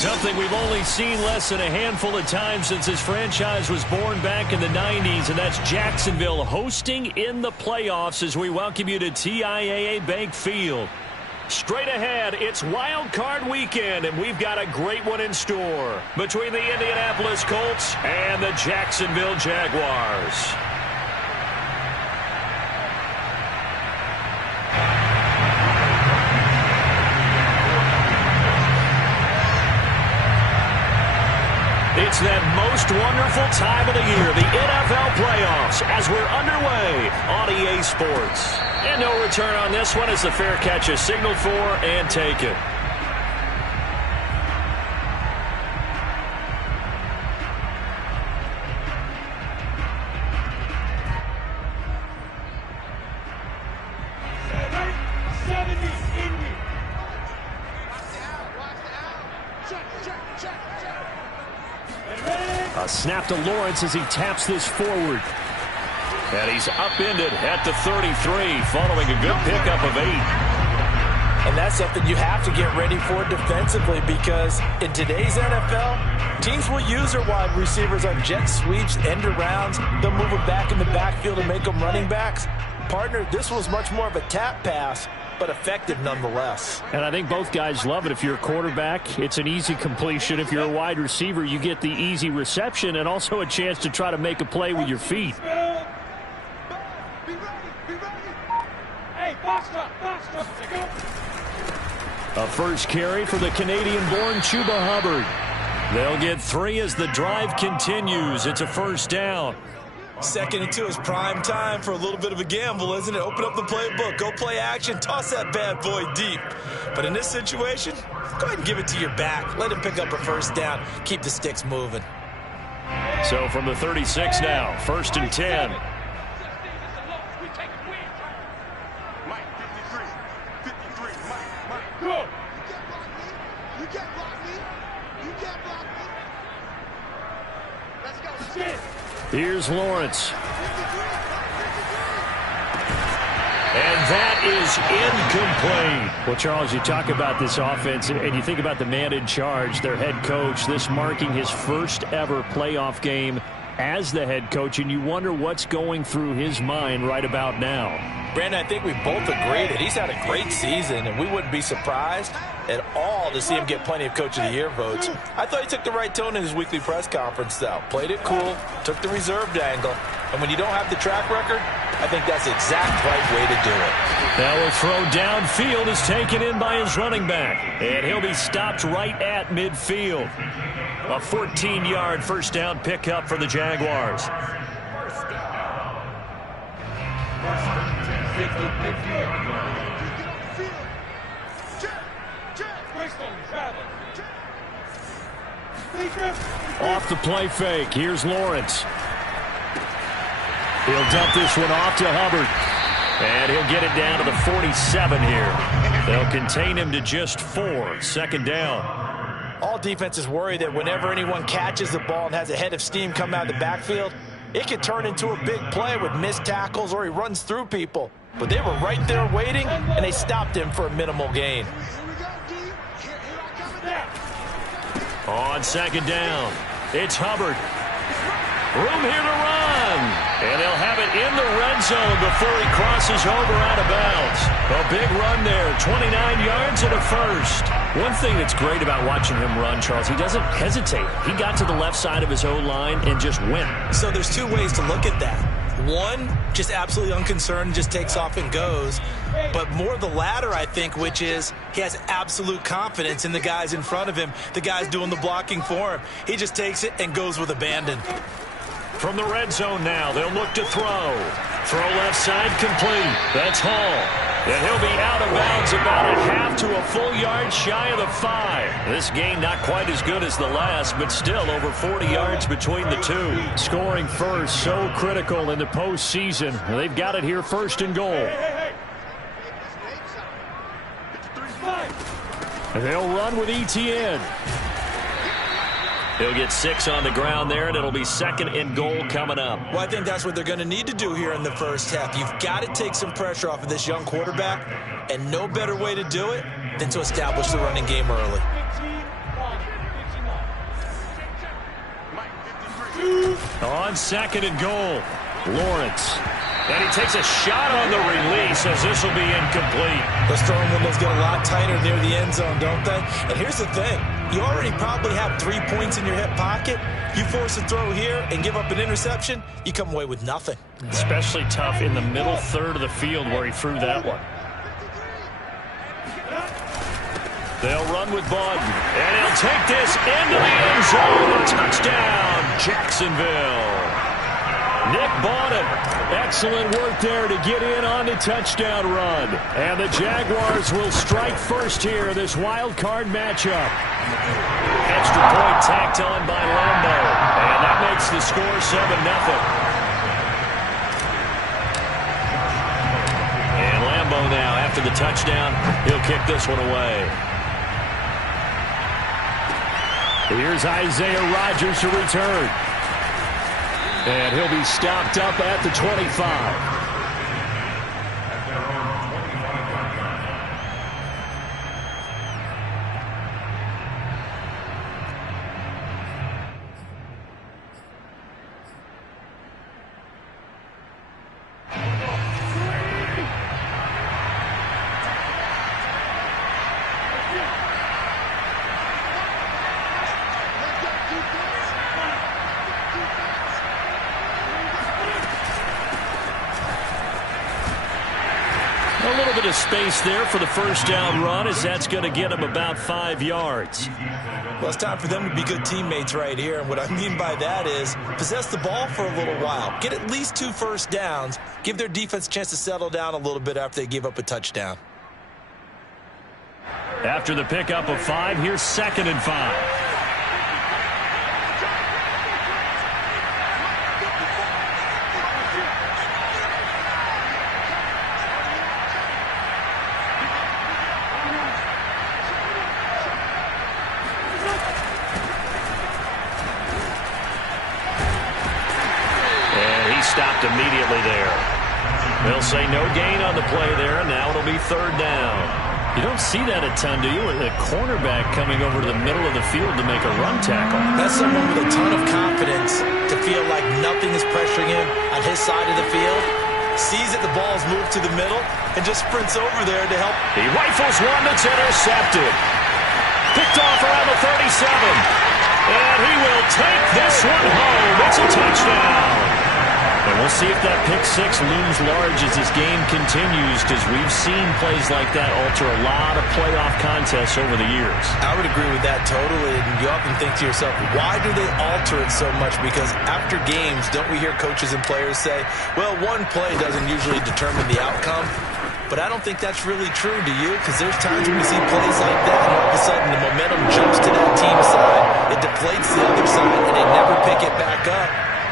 Something we've only seen less than a handful of times since this franchise was born back in the 90s, and that's Jacksonville hosting in the playoffs as we welcome you to TIAA Bank Field. Straight ahead, it's Wild Card Weekend, and we've got a great one in store between the Indianapolis Colts and the Jacksonville Jaguars. It's that most wonderful time of the year, the NFL playoffs, as we're underway on EA Sports. And no return on this one as the fair catch is signaled for and taken. A snap to Lawrence as he taps this forward. And he's upended at the 33 following a good pickup of 8. And that's something you have to get ready for defensively, because in today's NFL, teams will use their wide receivers on jet sweeps, end arounds. They'll move them back in the backfield and make them running backs. Partner, this was much more of a tap pass, but effective nonetheless. And I think both guys love it. If you're a quarterback, it's an easy completion. If you're a wide receiver, you get the easy reception and also a chance to try to make a play with your feet. A first carry for the Canadian-born Chuba Hubbard. They'll get 3 as the drive continues. It's a first down. 2nd and 2 is prime time for a little bit of a gamble, isn't it? Open up the playbook, go play action, toss that bad boy deep. But in this situation, go ahead and give it to your back. Let him pick up a first down. Keep the sticks moving. So from the 36 now, 1st and 10. Here's Lawrence. And that is incomplete. Well, Charles, you talk about this offense, and you think about the man in charge, their head coach, this marking his first ever playoff game as the head coach, and you wonder what's going through his mind right about now. Brandon, I think we both agree that he's had a great season, and we wouldn't be surprised at all to see him get plenty of Coach of the Year votes. I thought he took the right tone in his weekly press conference, though. Played it cool, took the reserved angle, and when you don't have the track record, I think that's the exact right way to do it. Now a throw downfield is taken in by his running back, and he'll be stopped right at midfield. A 14-yard first down pickup for the Jaguars. Off the play fake, here's Lawrence. He'll dump this one off to Hubbard. And he'll get it down to the 47 here. They'll contain him to just 4. Second down. All defenses worry that whenever anyone catches the ball and has a head of steam come out of the backfield, it could turn into a big play with missed tackles or he runs through people. But they were right there waiting, and they stopped him for a minimal gain. On second down, it's Hubbard. Room here to run. And they'll have it in the red zone before he crosses over out of bounds. A big run there, 29 yards and a first. One thing that's great about watching him run, Charles, he doesn't hesitate. He got to the left side of his O-line and just went. So there's two ways to look at that. One, just absolutely unconcerned, just takes off and goes. But more the latter, I think, which is he has absolute confidence in the guys in front of him, the guys doing the blocking for him. He just takes it and goes with abandon. From the red zone now, they'll look to throw. Throw left side complete. That's Hall. And he'll be out of bounds about a half to a full yard shy of the 5. This game not quite as good as the last, but still over 40 yards between the two. Scoring first, so critical in the postseason. They've got it here first and goal. And they'll run with ETN. He'll get 6 on the ground there, and it'll be second and goal coming up. Well, I think that's what they're going to need to do here in the first half. You've got to take some pressure off of this young quarterback, and no better way to do it than to establish the running game early. On second and goal, Lawrence. And he takes a shot on the release as this will be incomplete. Those throwing windows get a lot tighter near the end zone, don't they? And here's the thing. You already probably have 3 points in your hip pocket. You force a throw here and give up an interception, you come away with nothing. Especially tough in the middle third of the field where he threw that one. They'll run with Bawden. And he'll take this into the end zone. Touchdown, Jacksonville. Nick Bawden, excellent work there to get in on the touchdown run. And the Jaguars will strike first here in this wild card matchup. Extra point tacked on by Lambo. And that makes the score 7-0. And Lambo now, after the touchdown, he'll kick this one away. Here's Isaiah Rodgers to return. And he'll be stopped up at the 25. A little bit of space there for the first down run, as that's going to get him about 5 yards. Well, it's time for them to be good teammates right here. And what I mean by that is possess the ball for a little while. Get at least 2 first downs. Give their defense a chance to settle down a little bit after they give up a touchdown. After the pickup of 5, here's second and 5. stopped immediately there. They'll say no gain on the play there, and now it'll be third down. You don't see that a ton, do you? A cornerback coming over to the middle of the field to make a run tackle. That's someone with a ton of confidence to feel like nothing is pressuring him on his side of the field. Sees that the ball is moved to the middle and just sprints over there to help. He rifles one that's intercepted. Picked off around the 37. And he will take this one home. It's a touchdown. And we'll see if that pick six looms large as this game continues, because we've seen plays like that alter a lot of playoff contests over the years. I would agree with that totally. And you often think to yourself, why do they alter it so much? Because after games, don't we hear coaches and players say, well, one play doesn't usually determine the outcome. But I don't think that's really true, do you? Because there's times when we see plays like that, and all of a sudden the momentum jumps to that team's side. It deflates the other side, and they never pick it back up.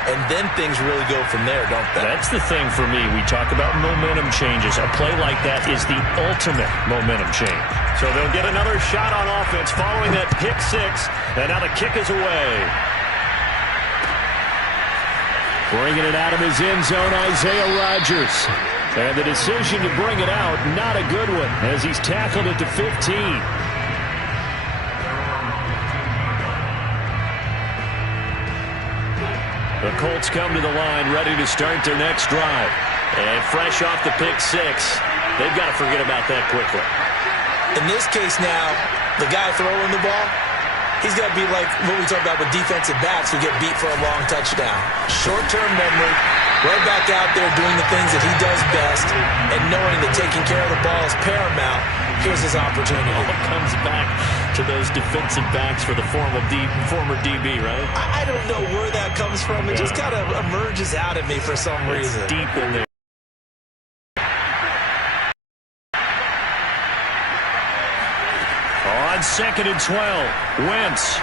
And then things really go from there, don't they? That's the thing for me. We talk about momentum changes. A play like that is the ultimate momentum change. So they'll get another shot on offense following that pick six. And now the kick is away. Bringing it out of his end zone, Isaiah Rodgers. And the decision to bring it out, not a good one, as he's tackled at the 15. The Colts come to the line, ready to start their next drive. And fresh off the pick six, they've got to forget about that quickly. In this case now, the guy throwing the ball, he's got to be like what we talk about with defensive backs who get beat for a long touchdown. Short-term memory, right back out there doing the things that he does best, and knowing that taking care of the ball is paramount. Here's his opportunity. All comes back to those defensive backs for the former DB, right? I don't know where that comes from. It just kind of emerges out of me for some reason. It's deep in there. On 2nd and 12, Wentz.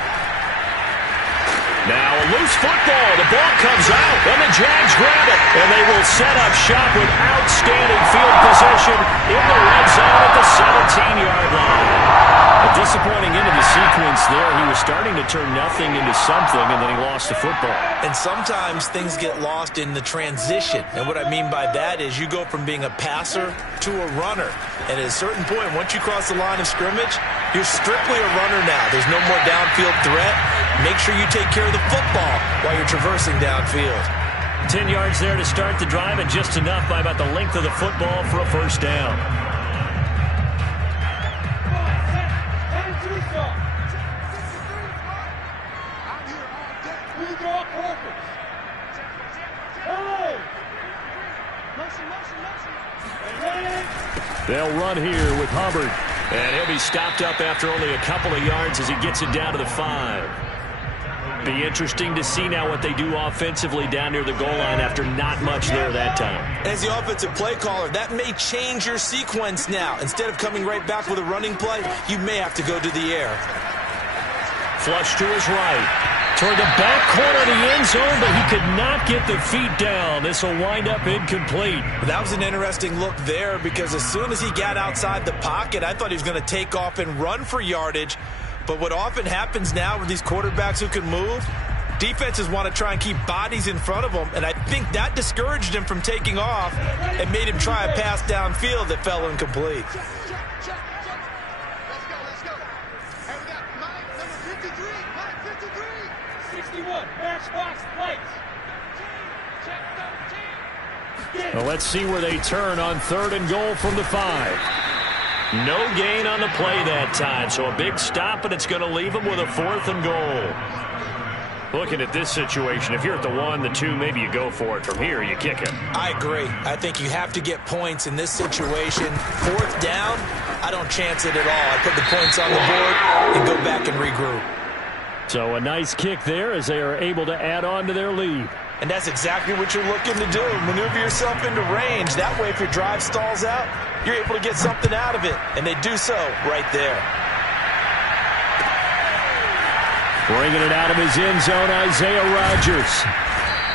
Now a loose football. The ball comes out, and the Jags grab it. And they will set up shop with outstanding field position in the red zone at the 17-yard line. A disappointing end of the sequence there. He was starting to turn nothing into something, and then he lost the football. And sometimes things get lost in the transition. And what I mean by that is you go from being a passer to a runner. And at a certain point, once you cross the line of scrimmage, you're strictly a runner now. There's no more downfield threat. Make sure you take care of the football while you're traversing downfield. 10 yards there to start the drive, and just enough by about the length of the football for a first down. They'll run here with Hubbard. And he'll be stopped up after only a couple of yards as he gets it down to the 5. Be interesting to see now what they do offensively down near the goal line after not much there that time. As the offensive play caller, that may change your sequence now. Instead of coming right back with a running play, you may have to go to the air. Flush to his right. Toward the back corner of the end zone, but he could not get the feet down. This will wind up incomplete. That was an interesting look there, because as soon as he got outside the pocket, I thought he was going to take off and run for yardage. But what often happens now with these quarterbacks who can move, defenses want to try and keep bodies in front of them, and I think that discouraged him from taking off and made him try a pass downfield that fell incomplete. Well, let's see where they turn on 3rd and goal from the 5. No gain on the play that time, so a big stop, and it's going to leave them with a 4th and goal. Looking at this situation, if you're at the 1, the 2, maybe you go for it. From here, you kick it. I agree. I think you have to get points in this situation. 4th down, I don't chance it at all. I put the points on the board and go back and regroup. So a nice kick there as they are able to add on to their lead. And that's exactly what you're looking to do. Maneuver yourself into range. That way, if your drive stalls out, you're able to get something out of it. And they do so right there. Bringing it out of his end zone, Isaiah Rodgers.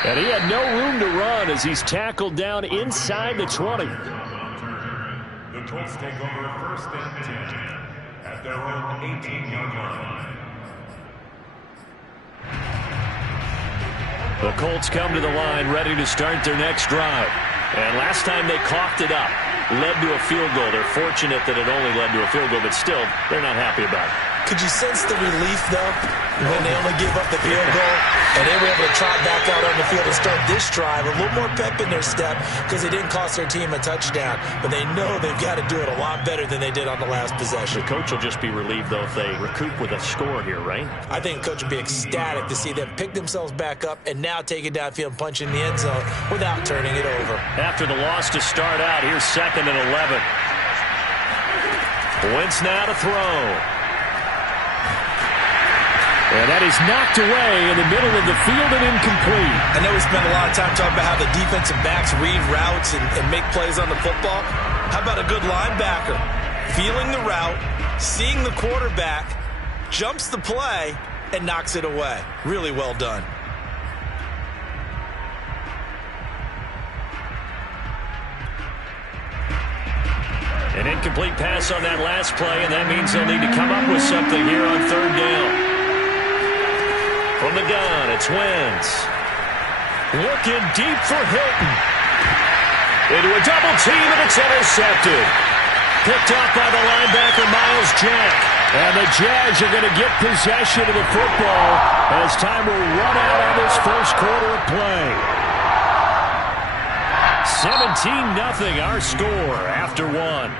And he had no room to run as he's tackled down inside the 20. The Colts take over 1st and 10 at their own 18-yard line. The Colts come to the line ready to start their next drive. And last time they coughed it up, led to a field goal. They're fortunate that it only led to a field goal, but still, they're not happy about it. Could you sense the relief, though, when they only gave up the field goal and they were able to trot back out on the field and start this drive? A little more pep in their step because it didn't cost their team a touchdown. But they know they've got to do it a lot better than they did on the last possession. The coach will just be relieved, though, if they recoup with a score here, right? I think the coach would be ecstatic to see them pick themselves back up and now take it downfield and punch in the end zone without turning it over. After the loss to start out, here's 2nd and 11. Wentz now to throw. And that is knocked away in the middle of the field and incomplete. I know we spent a lot of time talking about how the defensive backs read routes and make plays on the football. How about a good linebacker? Feeling the route, seeing the quarterback, jumps the play, and knocks it away. Really well done. An incomplete pass on that last play, and that means they'll need to come up with something here on 3rd down. From the gun, it's Wentz. Looking deep for Hilton. Into a double team, and it's intercepted. Picked up by the linebacker, Miles Jack. And the Jags are going to get possession of the football as time will run out on this first quarter of play. 17-0 our score after one.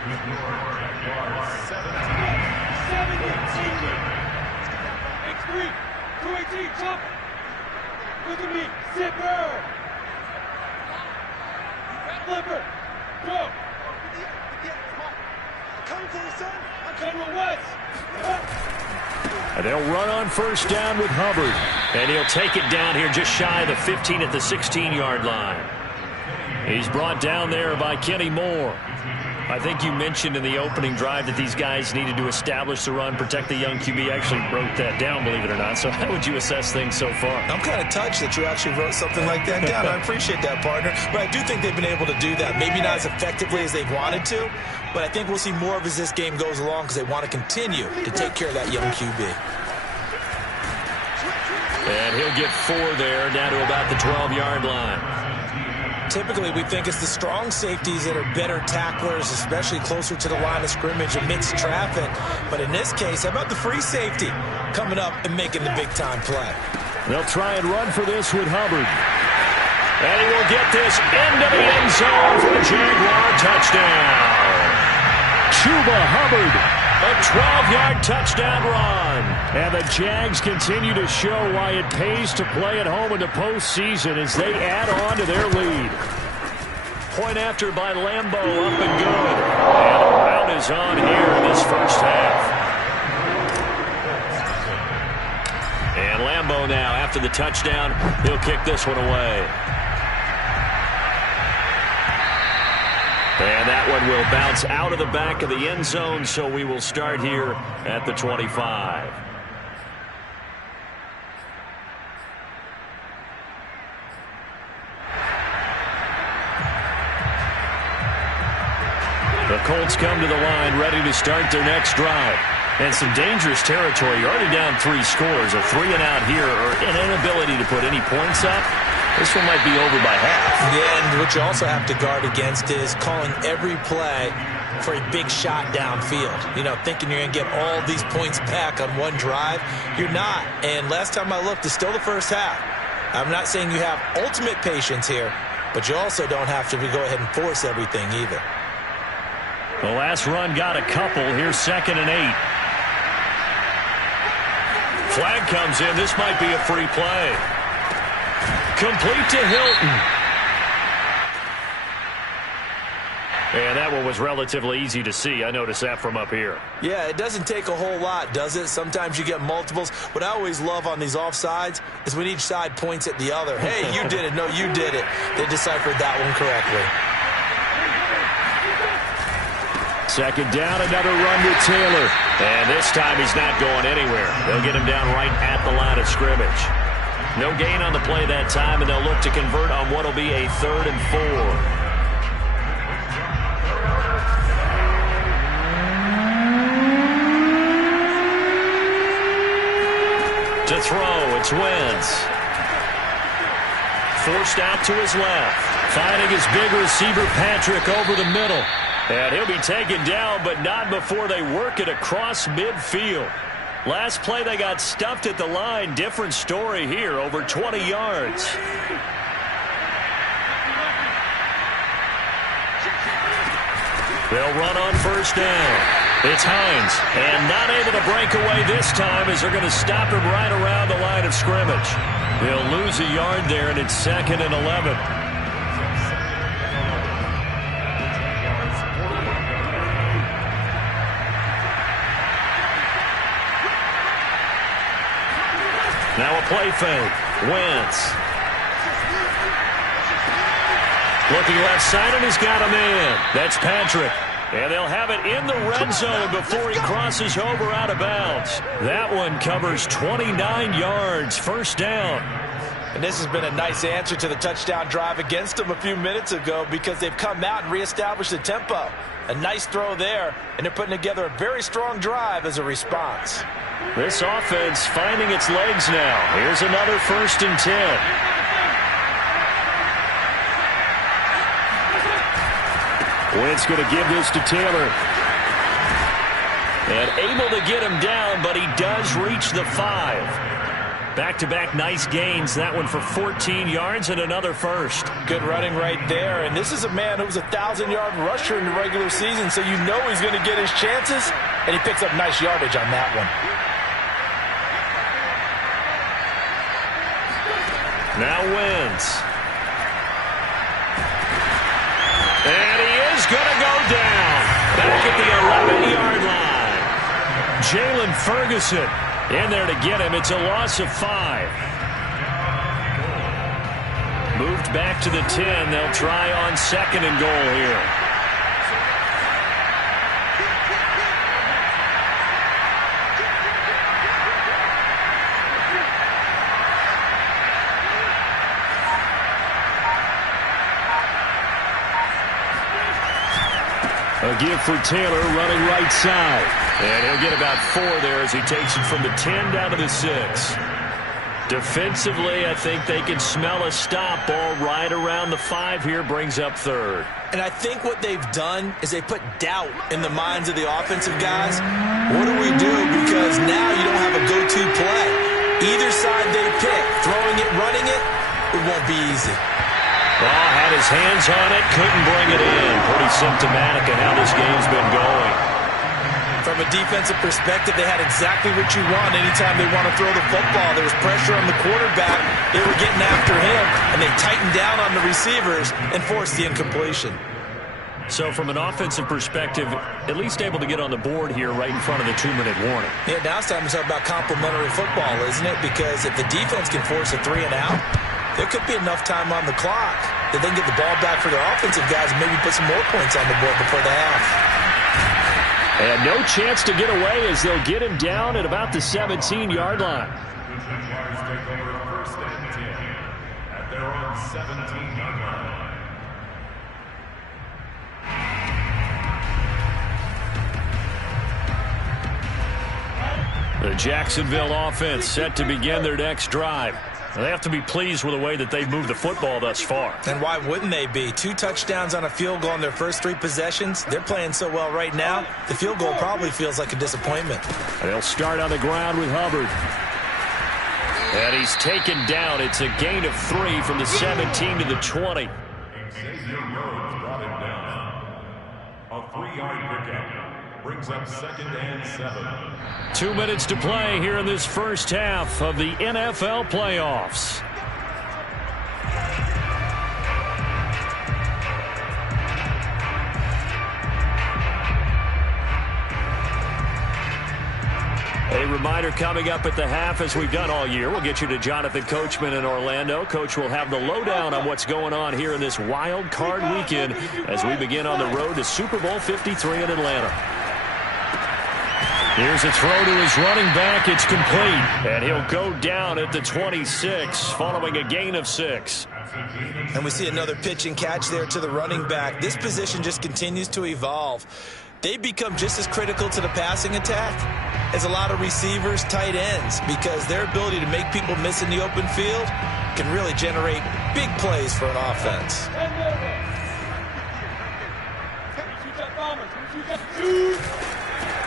Look at me, zipper! Flipper, go! Come to the sun, I'm coming west! And they'll run on 1st down with Hubbard. And he'll take it down here just shy of the 15 at the 16-yard line. He's brought down there by Kenny Moore. I think you mentioned in the opening drive that these guys needed to establish the run, protect the young QB. Actually wrote that down, believe it or not. So how would you assess things so far? I'm kind of touched that you actually wrote something like that down. I appreciate that, partner. But I do think they've been able to do that. Maybe not as effectively as they've wanted to, but I think we'll see more of as this game goes along because they want to continue to take care of that young QB. And he'll get 4 there, down to about the 12-yard line. Typically, we think it's the strong safeties that are better tacklers, especially closer to the line of scrimmage amidst traffic. But in this case, how about the free safety coming up and making the big-time play? They'll try and run for this with Hubbard. And he will get this into the end zone for a Jaguar touchdown. Chuba Hubbard. A 12-yard touchdown run. And the Jags continue to show why it pays to play at home in the postseason as they add on to their lead. Point after by Lambeau, up and good. And the rout is on here in this first half. And Lambeau now, after the touchdown, he'll kick this one away. And that one will bounce out of the back of the end zone, so we will start here at the 25. The Colts come to the line ready to start their next drive. And some dangerous territory. You're already down 3 scores. A 3-and-out here or an inability to put any points up. This one might be over by half. Yeah, and what you also have to guard against is calling every play for a big shot downfield. You know, thinking you're going to get all these points back on one drive. You're not. And last time I looked, it's still the first half. I'm not saying you have ultimate patience here, but you also don't have to go ahead and force everything either. The last run got a couple. Here's 2nd and 8. Flag comes in. This might be a free play. Complete to Hilton. And that one was relatively easy to see. I noticed that from up here. Yeah, it doesn't take a whole lot, does it? Sometimes you get multiples. What I always love on these offsides is when each side points at the other. Hey, you did it. No, you did it. They deciphered that one correctly. 2nd down, another run with Taylor. And this time he's not going anywhere. They'll get him down right at the line of scrimmage. No gain on the play that time, and they'll look to convert on what will be a 3rd and 4. To throw, it's Wentz. forced out to his left. Finding his big receiver, Patrick, over the middle. And he'll be taken down, but not before they work it across midfield. Last play, they got stuffed at the line. Different story here, over 20 yards. They'll run on first down. It's Hines, and not able to break away this time as they're going to stop him right around the line of scrimmage. They'll lose a yard there, and it's 2nd and 11. Now a play fake. Wentz. Looking left side, and he's got a man. That's Patrick. And they'll have it in the red zone before he crosses over out of bounds. That one covers 29 yards. First down. And this has been a nice answer to the touchdown drive against them a few minutes ago because they've come out and reestablished the tempo. A nice throw there, and they're putting together a very strong drive as a response. This offense finding its legs now. Here's another 1st and 10. Wentz going to give this to Taylor. And able to get him down, but he does reach the 5. Back-to-back nice gains. That one for 14 yards and another first. Good running right there. And this is a man who was a 1,000-yard rusher in the regular season, so you know he's going to get his chances. And he picks up nice yardage on that one. Now Wentz. And he is going to go down. Back at the 11-yard line. Jalen Ferguson in there to get him. It's a loss of 5. Moved back to the 10. They'll try on 2nd and goal here. A give for Taylor running right side. And he'll get about 4 there as he takes it from the 10 down to the 6. Defensively, I think they can smell a stop. Ball right around the 5 here, brings up 3rd. And I think what they've done is they put doubt in the minds of the offensive guys. What do we do? Because now you don't have a go-to play. Either side they pick, throwing it, running it, it won't be easy. Well, had his hands on it, couldn't bring it in. Pretty symptomatic of how this game's been going. From a defensive perspective, they had exactly what you want anytime they want to throw the football. There was pressure on the quarterback. They were getting after him, and they tightened down on the receivers and forced the incompletion. So from an offensive perspective, at least able to get on the board here right in front of the 2-minute warning. Yeah, now it's time to talk about complementary football, isn't it? Because if the defense can force a 3 and out, there could be enough time on the clock that they can get the ball back for their offensive guys and maybe put some more points on the board before the half. And no chance to get away as they'll get him down at about the 17-yard line. The Jaguars take over 1st and 10 at their own 17-yard line. The Jacksonville offense set to begin their next drive. They have to be pleased with the way that they've moved the football thus far. And why wouldn't they be? 2 touchdowns on a field goal in their first 3 possessions. They're playing so well right now, the field goal probably feels like a disappointment. And they'll start on the ground with Hubbard. And he's taken down. It's a gain of 3 from the 17 to the 20. Xavier Rhodes brought him down. A 3-yard pickup brings up 2nd and 7. 2 minutes to play here in this first half of the NFL playoffs. A reminder coming up at the half, as we've done all year. We'll get you to Jonathan Coachman in Orlando. Coach will have the lowdown on what's going on here in this wild card weekend as we begin on the road to Super Bowl 53 in Atlanta. Here's a throw to his running back. It's complete. And he'll go down at the 26 following a gain of 6. And we see another pitch and catch there to the running back. This position just continues to evolve. They become just as critical to the passing attack is a lot of receivers, tight ends, because their ability to make people miss in the open field can really generate big plays for an offense.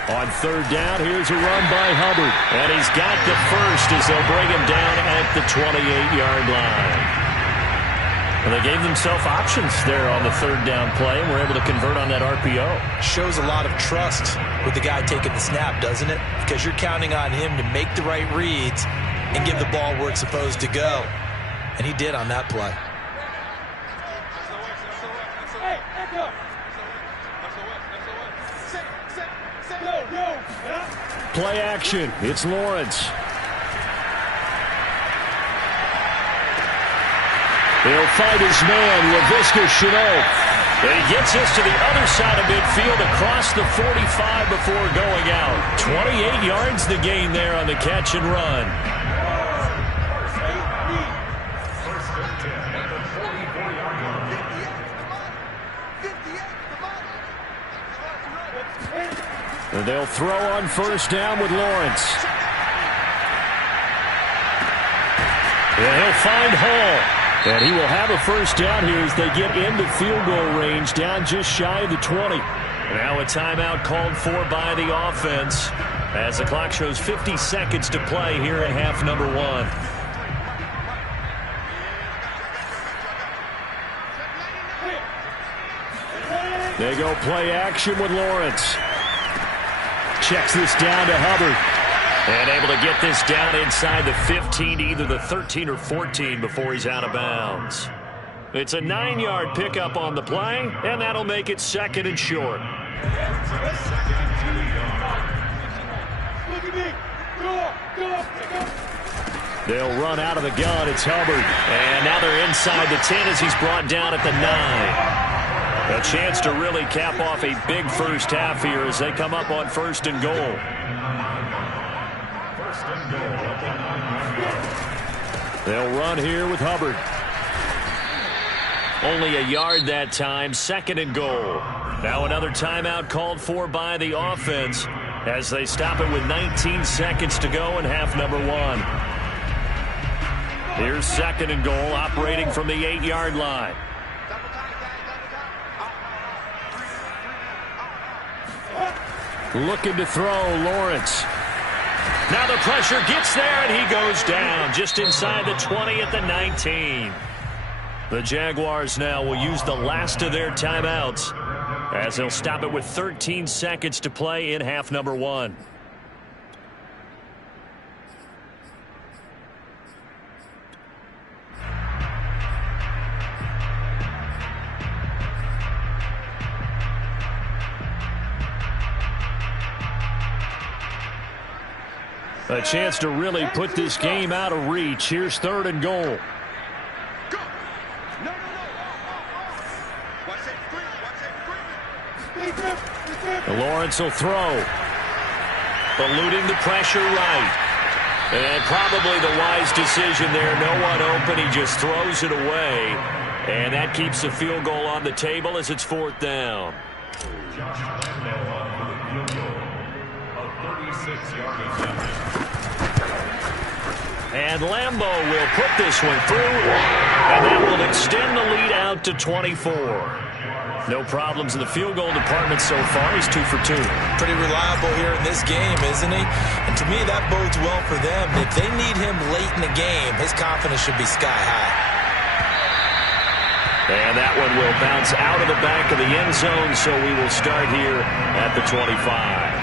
On third down, here's a run by Hubbard. And he's got the first as they'll bring him down at the 28-yard line. And they gave themselves options there on the third down play and were able to convert on that RPO. Shows a lot of trust with the guy taking the snap, doesn't it? Because you're counting on him to make the right reads and give the ball where it's supposed to go. And he did on that play. Play action. It's Lawrence. He'll find his man, LaVisca Chenault. And he gets us to the other side of midfield across the 45 before going out. 28 yards the gain there on the catch and run. And they'll throw on first down with Lawrence. And he'll find Hall. And he will have a first down here as they get into field goal range, down just shy of the 20. Now a timeout called for by the offense as the clock shows 50 seconds to play here in half number one. They go play action with Lawrence. Checks this down to Hubbard. And able to get this down inside the 15, either the 13 or 14 before he's out of bounds. It's a 9-yard pickup on the play, and that'll make it second and short. They'll run out of the gun. It's Hubbard. And now they're inside the 10 as he's brought down at the 9. A chance to really cap off a big first half here as they come up on first and goal. They'll run here with Hubbard. Only a yard that time, second and goal. Now another timeout called for by the offense as they stop it with 19 seconds to go in half number one. Here's second and goal, operating from the 8-yard line. Looking to throw, Lawrence. Now the pressure gets there, and he goes down just inside the 20 at the 19. The Jaguars now will use the last of their timeouts as they'll stop it with 13 seconds to play in half number one. A chance to really put this game out of reach. Here's third and goal. Lawrence will throw. Eluding the pressure right. And probably the wise decision there. No one open. He just throws it away. And that keeps the field goal on the table as it's fourth down. And Lambeau will put this one through, and that will extend the lead out to 24. No problems in the field goal department so far. He's 2 for 2. Pretty reliable here in this game, isn't he? And to me, that bodes well for them. If they need him late in the game, his confidence should be sky high. And that one will bounce out of the back of the end zone, so we will start here at the 25.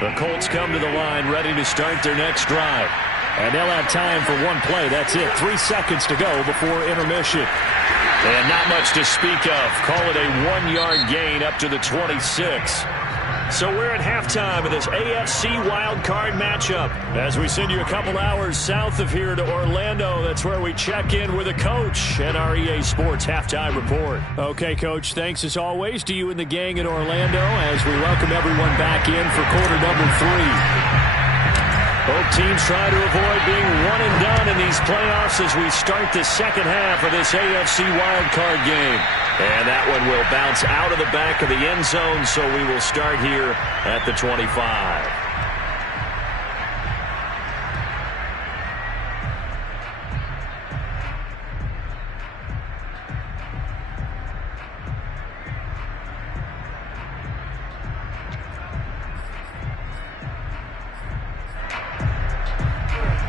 The Colts come to the line ready to start their next drive. And they'll have time for one play. That's it. 3 seconds to go before intermission. And not much to speak of. Call it a 1-yard gain up to the 26. So we're at halftime of this AFC wildcard matchup as we send you a couple hours south of here to Orlando. That's where we check in with a coach at our EA Sports Halftime Report. Okay, Coach, thanks as always to you and the gang in Orlando as we welcome everyone back in for quarter number 3. Both teams try to avoid being one and done in these playoffs as we start the second half of this AFC wildcard game. And that one will bounce out of the back of the end zone, so we will start here at the 25.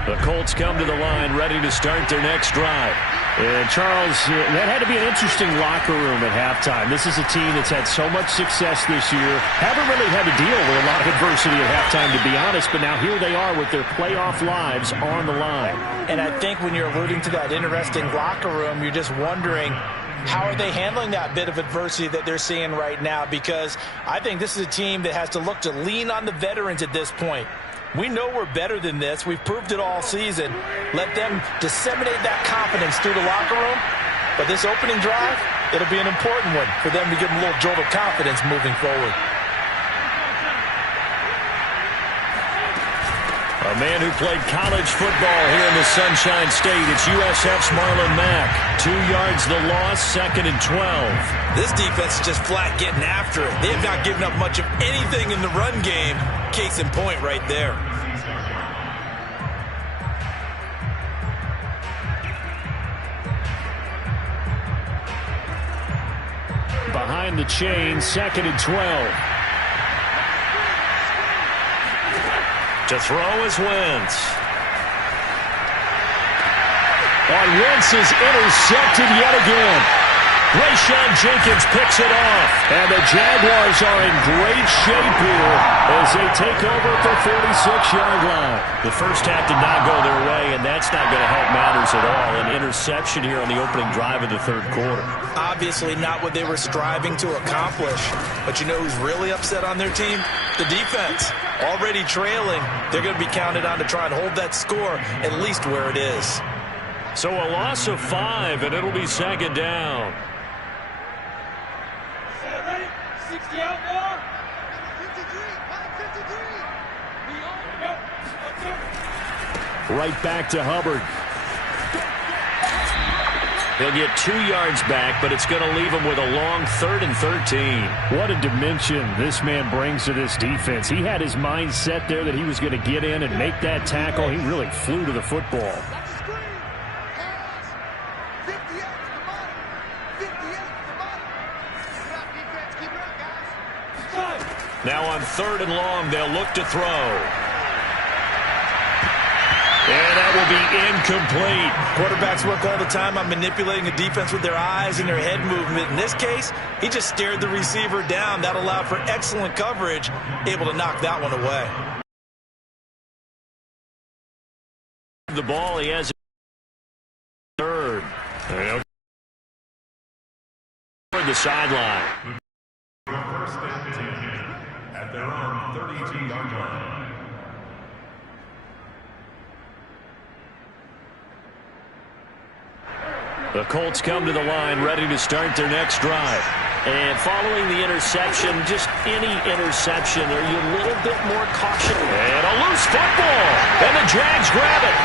The Colts come to the line, ready to start their next drive. And Charles, that had to be an interesting locker room at halftime. This is a team that's had so much success this year. Haven't really had to deal with a lot of adversity at halftime, to be honest. But now here they are with their playoff lives on the line. And I think when you're alluding to that interesting locker room, you're just wondering, how are they handling that bit of adversity that they're seeing right now? Because I think this is a team that has to look to lean on the veterans at this point. We know we're better than this. We've proved it all season. Let them disseminate that confidence through the locker room. But this opening drive, it'll be an important one for them to give them a little jolt of confidence moving forward. A man who played college football here in the Sunshine State. It's USF's Marlon Mack. 2 yards the loss, 2nd and 12. This defense is just flat getting after it. They have not given up much of anything in the run game. Case in point right there. Behind the chain, 2nd and 12. To throw is Wentz. Wentz is intercepted yet again. Rayshon Jenkins picks it off. And the Jaguars are in great shape here as they take over at the 46-yard line. The first half did not go their way, and that's not going to help matters at all. An interception here on the opening drive of the third quarter. Obviously not what they were striving to accomplish. But you know who's really upset on their team? The defense. Already trailing. They're going to be counted on to try and hold that score at least where it is. So a loss of 5, and it'll be 2nd down. Ready? 60 out more. 53. Right back to Hubbard. He'll get 2 yards back, but it's going to leave him with a long 3rd and 13. What a dimension this man brings to this defense. He had his mind set there that he was going to get in and make that tackle. He really flew to the football. Now on 3rd and long, they'll look to throw. And that will be incomplete. Quarterbacks work all the time on manipulating a defense with their eyes and their head movement. In this case, he just stared the receiver down. That allowed for excellent coverage, able to knock that one away. The ball, he has 3rd. The sideline. First and 10 at their own 32-yard line. The Colts come to the line, ready to start their next drive. And following the interception, just any interception, are you a little bit more cautious? And a loose football, and the Jags grab it.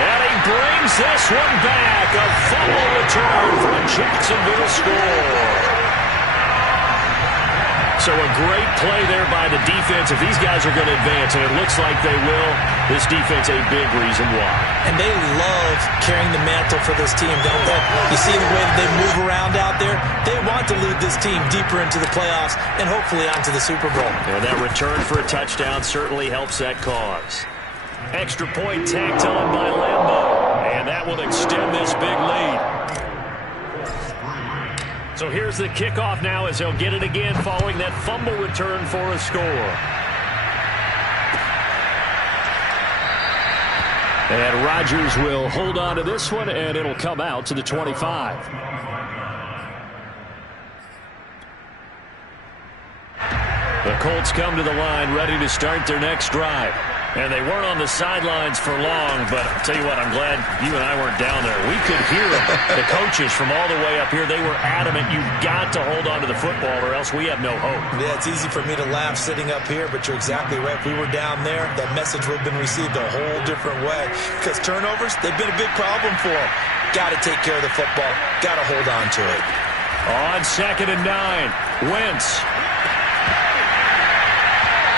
And he brings this one back. A fumble return for a Jacksonville score. So a great play there by the defense. If these guys are going to advance, and it looks like they will, this defense a big reason why. And they love carrying the mantle for this team, don't they? You see the way that they move around out there? They want to lead this team deeper into the playoffs and hopefully onto the Super Bowl. And that return for a touchdown certainly helps that cause. Extra point tacked on by Lambeau. And that will extend this big lead. So here's the kickoff now as they'll get it again following that fumble return for a score. And Rodgers will hold on to this one, and it'll come out to the 25. The Colts come to the line ready to start their next drive. And they weren't on the sidelines for long, but I'll tell you what, I'm glad you and I weren't down there. We could hear the coaches from all the way up here. They were adamant, you've got to hold on to the football or else we have no hope. Yeah, it's easy for me to laugh sitting up here, but you're exactly right. If we were down there, that message would have been received a whole different way. Because turnovers, they've been a big problem for them. Got to take care of the football. Got to hold on to it. On 2nd and 9, Wentz.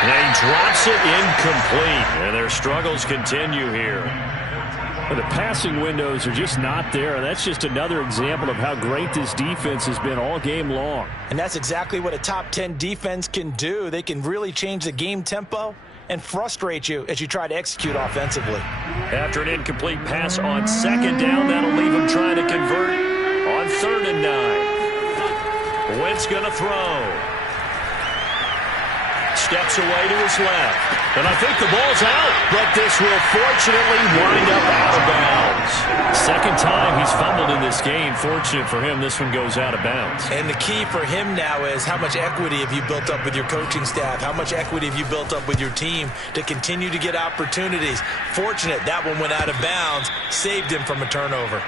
And he drops it incomplete, and their struggles continue here. Well, the passing windows are just not there. That's just another example of how great this defense has been all game long. And that's exactly what a top 10 defense can do. They can really change the game tempo and frustrate you as you try to execute offensively. After an incomplete pass on 2nd down, that'll leave him trying to convert on 3rd and 9. Wentz going to throw. Steps away to his left. And I think the ball's out, but this will fortunately wind up out of bounds. Second time he's fumbled in this game. Fortunate for him, this one goes out of bounds. And the key for him now is how much equity have you built up with your coaching staff? How much equity have you built up with your team to continue to get opportunities? Fortunate that one went out of bounds, saved him from a turnover.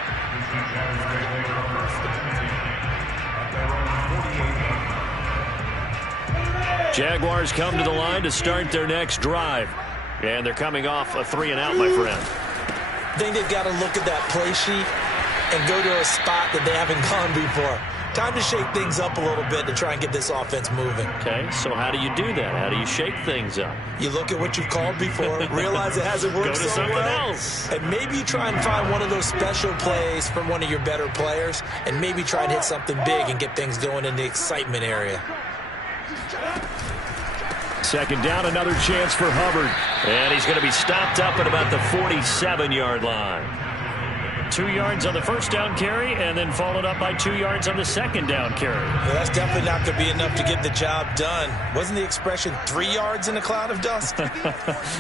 Jaguars come to the line to start their next drive. And they're coming off a 3-and-out, my friend. I think they've got to look at that play sheet and go to a spot that they haven't gone before. Time to shake things up a little bit to try and get this offense moving. Okay, so how do you do that? How do you shake things up? You look at what you've called before, realize it hasn't worked so well. Go to something else. And maybe you try and find one of those special plays from one of your better players, and maybe try and hit something big and get things going in the excitement area. 2nd down, another chance for Hubbard. And he's going to be stopped up at about the 47-yard line. 2 yards on the first down carry, and then followed up by 2 yards on the 2nd down carry. Well, that's definitely not going to be enough to get the job done. Wasn't the expression 3 yards in a cloud of dust?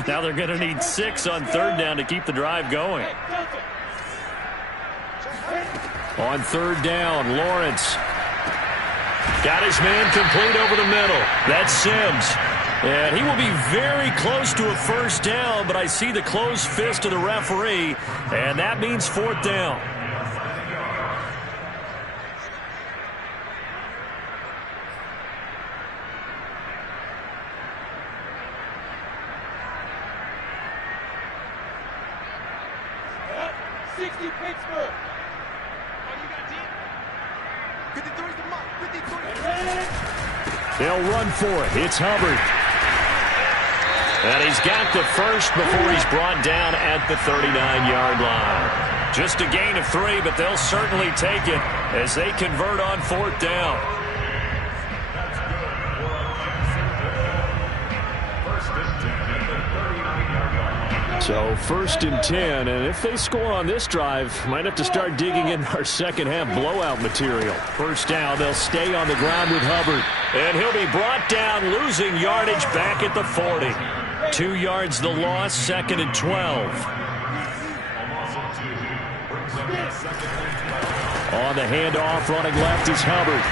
Now they're going to need 6 on 3rd down to keep the drive going. On 3rd down, Lawrence got his man complete over the middle. That's Sims. And he will be very close to a first down, but I see the closed fist of the referee, and that means 4th down. They'll run for it. It's Hubbard. And he's got the first before he's brought down at the 39-yard line. Just a gain of 3, but they'll certainly take it as they convert on 4th down. So 1st and 10, and if they score on this drive, might have to start digging in our second half blowout material. First down, they'll stay on the ground with Hubbard. And he'll be brought down, losing yardage back at the 40. 2 yards the loss, 2nd and 12. On the handoff, running left is Hubbard.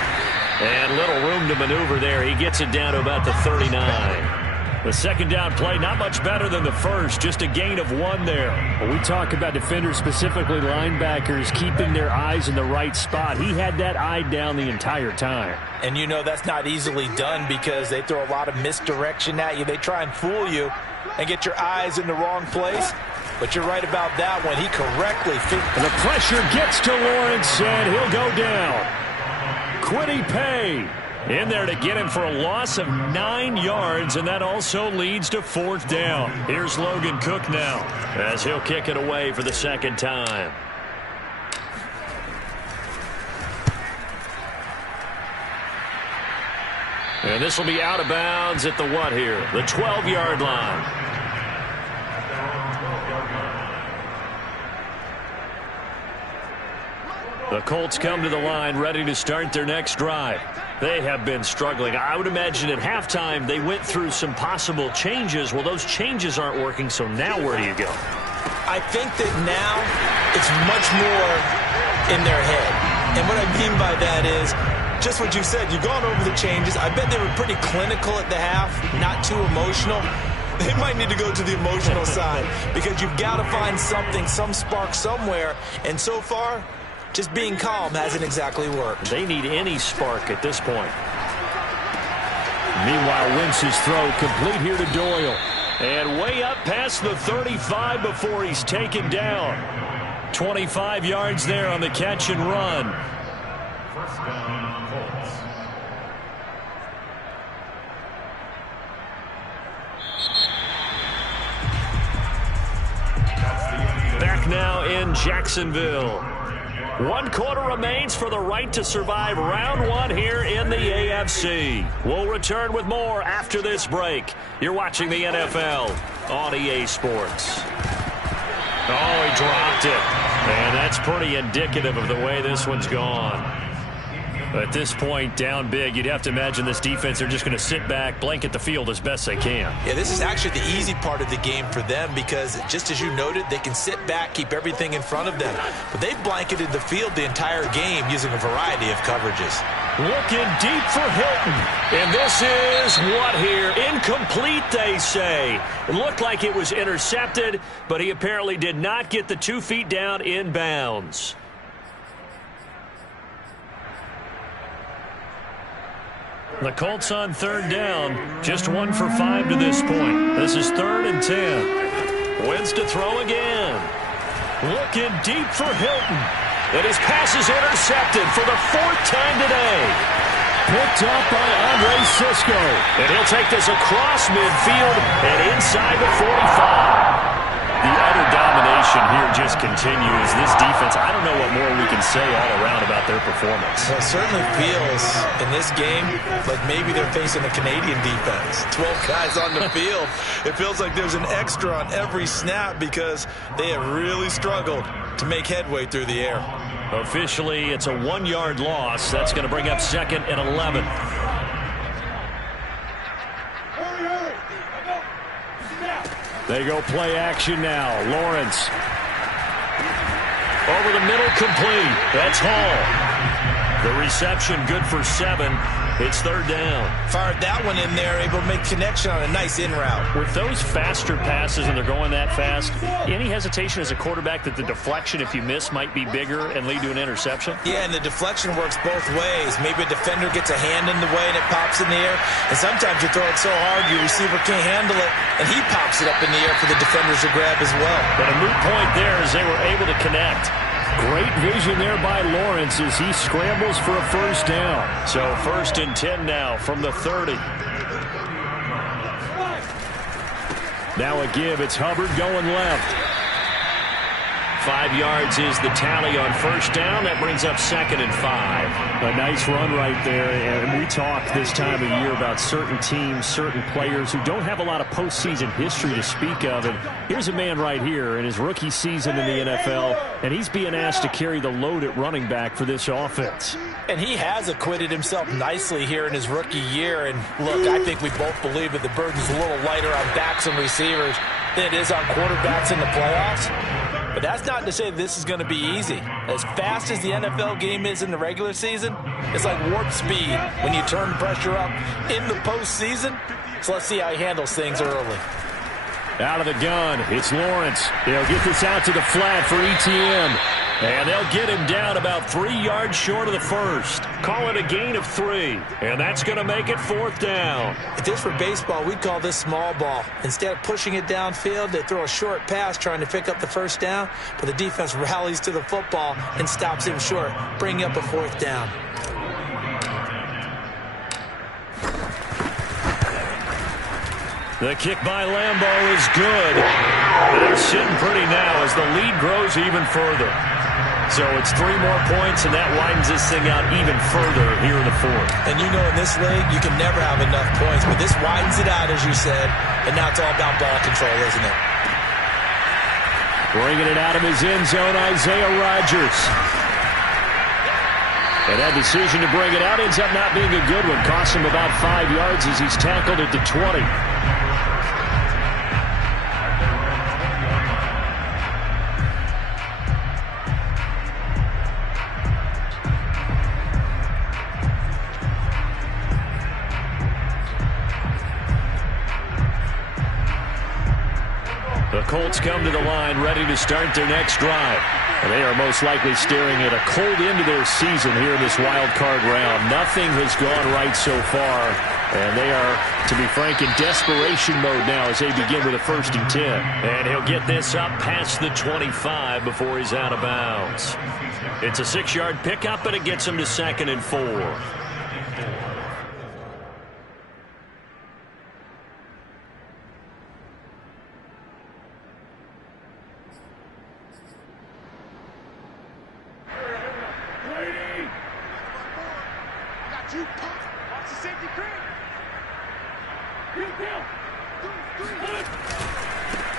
And little room to maneuver there. He gets it down to about the 39. The 2nd down play, not much better than the first, just a gain of 1 there. When we talk about defenders, specifically linebackers, keeping their eyes in the right spot, he had that eye down the entire time. And you know that's not easily done because they throw a lot of misdirection at you. They try and fool you and get your eyes in the wrong place. But you're right about that one. He correctly and the pressure gets to Lawrence, and he'll go down. Quiddy Pay in there to get him for a loss of 9 yards, and that also leads to 4th down. Here's Logan Cook now as he'll kick it away for the 2nd time. And this will be out of bounds at the what here? The 12-yard line. The Colts come to the line ready to start their next drive. They have been struggling. I would imagine at halftime they went through some possible changes. Well, those changes aren't working, so now where do you go? I think that now it's much more in their head. And what I mean by that is just what you said. You've gone over the changes. I bet they were pretty clinical at the half, not too emotional. they might need to go to the emotional side because you've got to find something, some spark somewhere. And so far, just being calm hasn't exactly worked. They need any spark at this point. Meanwhile, Wentz's throw complete here to Doyle. And way up past the 35 before he's taken down. 25 yards there on the catch and run. First down, Colts. Back now in Jacksonville. 1 quarter remains for the right to survive round 1 here in the AFC. We'll return with more after this break. You're watching the NFL on EA Sports. Oh, he dropped it. And that's pretty indicative of the way this one's gone. At this point, down big, you'd have to imagine this defense are just going to sit back, blanket the field as best they can. Yeah, this is actually the easy part of the game for them because, just as you noted, they can sit back, keep everything in front of them. But they've blanketed the field the entire game using a variety of coverages. Looking deep for Hilton. And this is what here? Incomplete, they say. It looked like it was intercepted, but he apparently did not get the 2 feet down in bounds. The Colts on 3rd down, just 1 for 5 to this point. This is 3rd and 10. Wentz to throw again. Looking deep for Hilton. And his pass is intercepted for the 4th time today. Picked up by Andre Sisco. And he'll take this across midfield and inside the 45. The utter domination here just continues. This defense, I don't know what more we can say all around about their performance. Well, it certainly feels in this game like maybe they're facing a Canadian defense. 12 guys on the field. It feels like there's an extra on every snap because they have really struggled to make headway through the air. Officially, it's a 1-yard loss. That's going to bring up 2nd and 11. They go play action now. Lawrence. Over the middle, complete. That's Hall. The reception good for 7. It's 3rd down. Fired that one in there, able to make connection on a nice in route. With those faster passes and they're going that fast, any hesitation as a quarterback that the deflection, if you miss, might be bigger and lead to an interception? Yeah, and the deflection works both ways. Maybe a defender gets a hand in the way and it pops in the air. And sometimes you throw it so hard your receiver can't handle it, and he pops it up in the air for the defenders to grab as well. But a moot point there as they were able to connect. Great vision there by Lawrence as he scrambles for a 1st down. So 1st and 10 now from the 30. Now a give. It's Hubbard going left. 5 yards is the tally on 1st down. That brings up 2nd and 5. A nice run right there. And we talk this time of year about certain teams, certain players who don't have a lot of postseason history to speak of. And here's a man right here in his rookie season in the NFL, and he's being asked to carry the load at running back for this offense. And he has acquitted himself nicely here in his rookie year. And look, I think we both believe that the burden's a little lighter on backs and receivers than it is on quarterbacks in the playoffs. But that's not to say this is going to be easy. As fast as the NFL game is in the regular season, it's like warp speed when you turn pressure up in the postseason. So let's see how he handles things early. Out of the gun, it's Lawrence. They'll get this out to the flat for ETN. And they'll get him down about 3 yards short of the 1st. Call it a gain of 3. And that's going to make it 4th down. If this were baseball, we'd call this small ball. Instead of pushing it downfield, they throw a short pass trying to pick up the 1st down. But the defense rallies to the football and stops him short, bringing up a 4th down. The kick by Lambeau is good. They're sitting pretty now as the lead grows even further. So it's 3 more points, and that widens this thing out even further here in the 4th. And you know in this league, you can never have enough points, but this widens it out, as you said, and now it's all about ball control, isn't it? Bringing it out of his end zone, Isaiah Rodgers. And that decision to bring it out ends up not being a good one. Cost him about 5 yards as he's tackled at the 20. Colts come to the line ready to start their next drive. And they are most likely staring at a cold end to their season here in this wild card round. Nothing has gone right so far. And they are, to be frank, in desperation mode now as they begin with a 1st and 10. And he'll get this up past the 25 before he's out of bounds. It's a 6-yard pickup, but it gets him to 2nd and 4.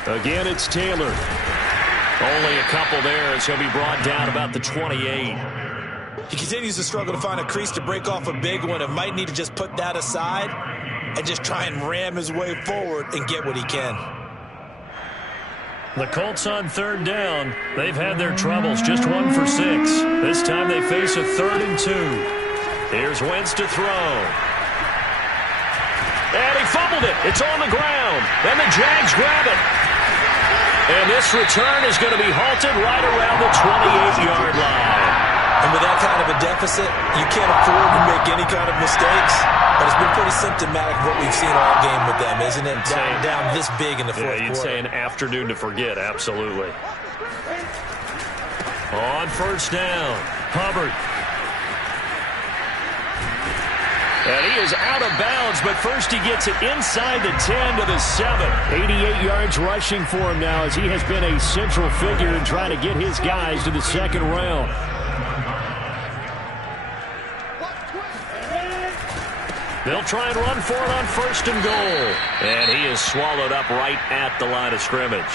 Again, it's Taylor. Only a couple there as he'll be brought down about the 28. He continues to struggle to find a crease to break off a big one. It might need to just put that aside and just try and ram his way forward and get what he can. The Colts on 3rd down. They've had their troubles, just 1 for 6. This time they face a 3rd and 2. Here's Wentz to throw. And he fumbled it. It's on the ground. And the Jags grab it. And this return is going to be halted right around the 28-yard line. And with that kind of a deficit, you can't afford to make any kind of mistakes. But it's been pretty symptomatic of what we've seen all game with them, isn't it? Down this big in the fourth quarter. You'd say an afternoon to forget, absolutely. On 1st down, Hubbard. And he is out of bounds, but first he gets it inside the 10 to the 7. 88 yards rushing for him now as he has been a central figure in trying to get his guys to the 2nd round. They'll try and run for it on 1st and goal. And he is swallowed up right at the line of scrimmage.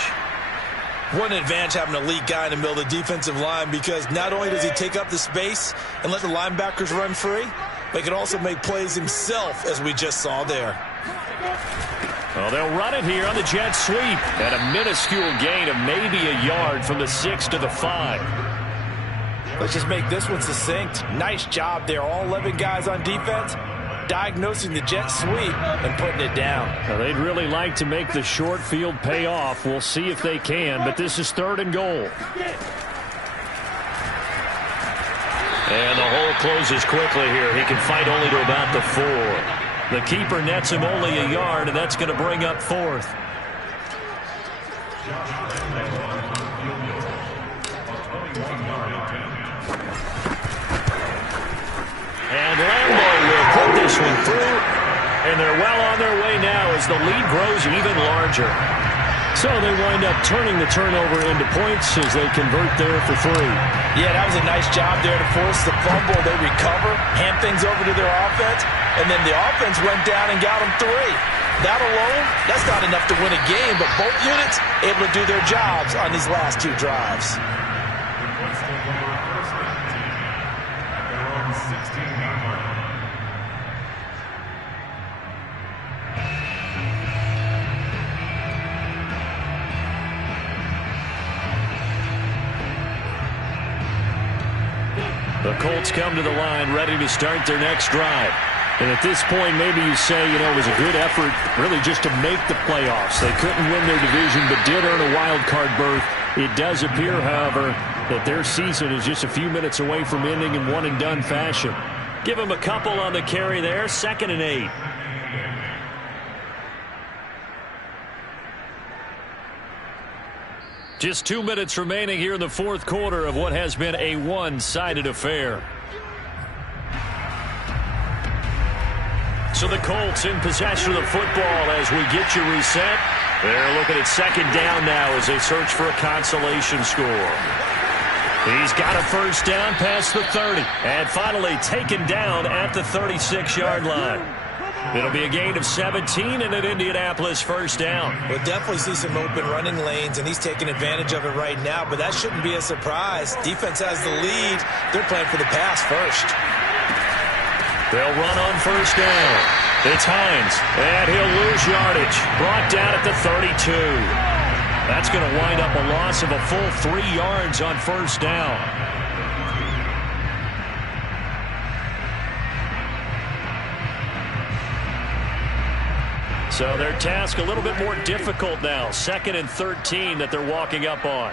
What an advantage having a elite guy in the middle of the defensive line, because not only does he take up the space and let the linebackers run free, but he can also make plays himself, as we just saw there. Well, they'll run it here on the jet sweep. And a minuscule gain of maybe a yard from the 6 to the 5. Let's just make this one succinct. Nice job there. All 11 guys on defense diagnosing the jet sweep and putting it down. Well, they'd really like to make the short field pay off. We'll see if they can, but this is 3rd and goal. And the hole closes quickly here. He can fight only to about the 4. The keeper nets him only a yard, and that's going to bring up 4th. And Lambo will put this one through, and they're well on their way now as the lead grows even larger. So they wind up turning the turnover into points as they convert there for 3. Yeah, that was a nice job there to force the fumble. They recover, hand things over to their offense, and then the offense went down and got them 3. That alone, that's not enough to win a game, but both units able to do their jobs on these last 2 drives. The Colts come to the line ready to start their next drive. And at this point, maybe you say, it was a good effort really just to make the playoffs. They couldn't win their division but did earn a wild card berth. It does appear, however, that their season is just a few minutes away from ending in one-and-done fashion. Give them a couple on the carry there, 2nd and 8. Just 2 minutes remaining here in the 4th quarter of what has been a one-sided affair. So the Colts in possession of the football as we get you reset. They're looking at 2nd down now as they search for a consolation score. He's got a 1st down past the 30. And finally taken down at the 36-yard line. It'll be a gain of 17 and an Indianapolis 1st down. We'll definitely see some open running lanes, and he's taking advantage of it right now, but that shouldn't be a surprise. Defense has the lead. They're playing for the pass first. They'll run on 1st down. It's Hines, and he'll lose yardage. Brought down at the 32. That's going to wind up a loss of a full 3 yards on 1st down. So their task a little bit more difficult now. 2nd and 13 that they're walking up on.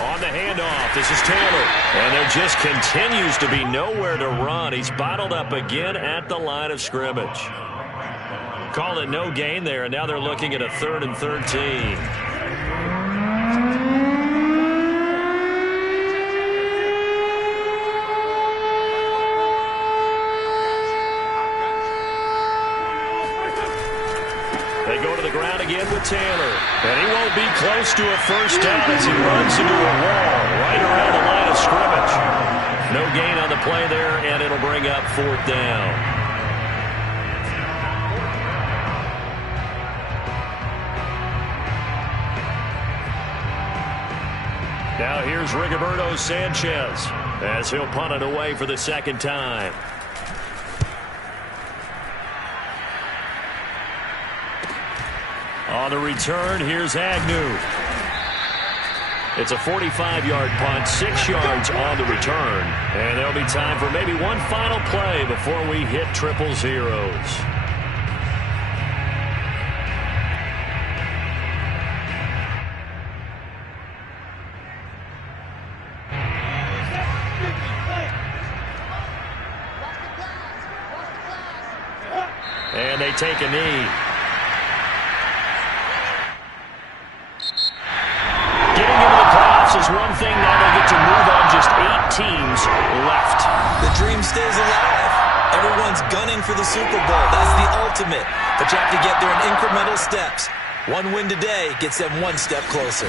On the handoff, this is Taylor. And there just continues to be nowhere to run. He's bottled up again at the line of scrimmage. Call it no gain there, and now they're looking at a 3rd and 13. They go to the ground again with Taylor. And he won't be close to a first down as he runs into a wall right around the line of scrimmage. No gain on the play there, and it'll bring up 4th down. Now here's Rigoberto Sanchez as he'll punt it away for the 2nd time. On the return, here's Agnew. It's a 45-yard punt, 6 yards on the return. And there'll be time for maybe one final play before we hit triple zeros. And they take a knee. Getting into the playoffs is one thing. Now they get to move on. Just 8 teams left. The dream stays alive. Everyone's gunning for the Super Bowl. That's the ultimate. But you have to get there in incremental steps. One win today gets them one step closer.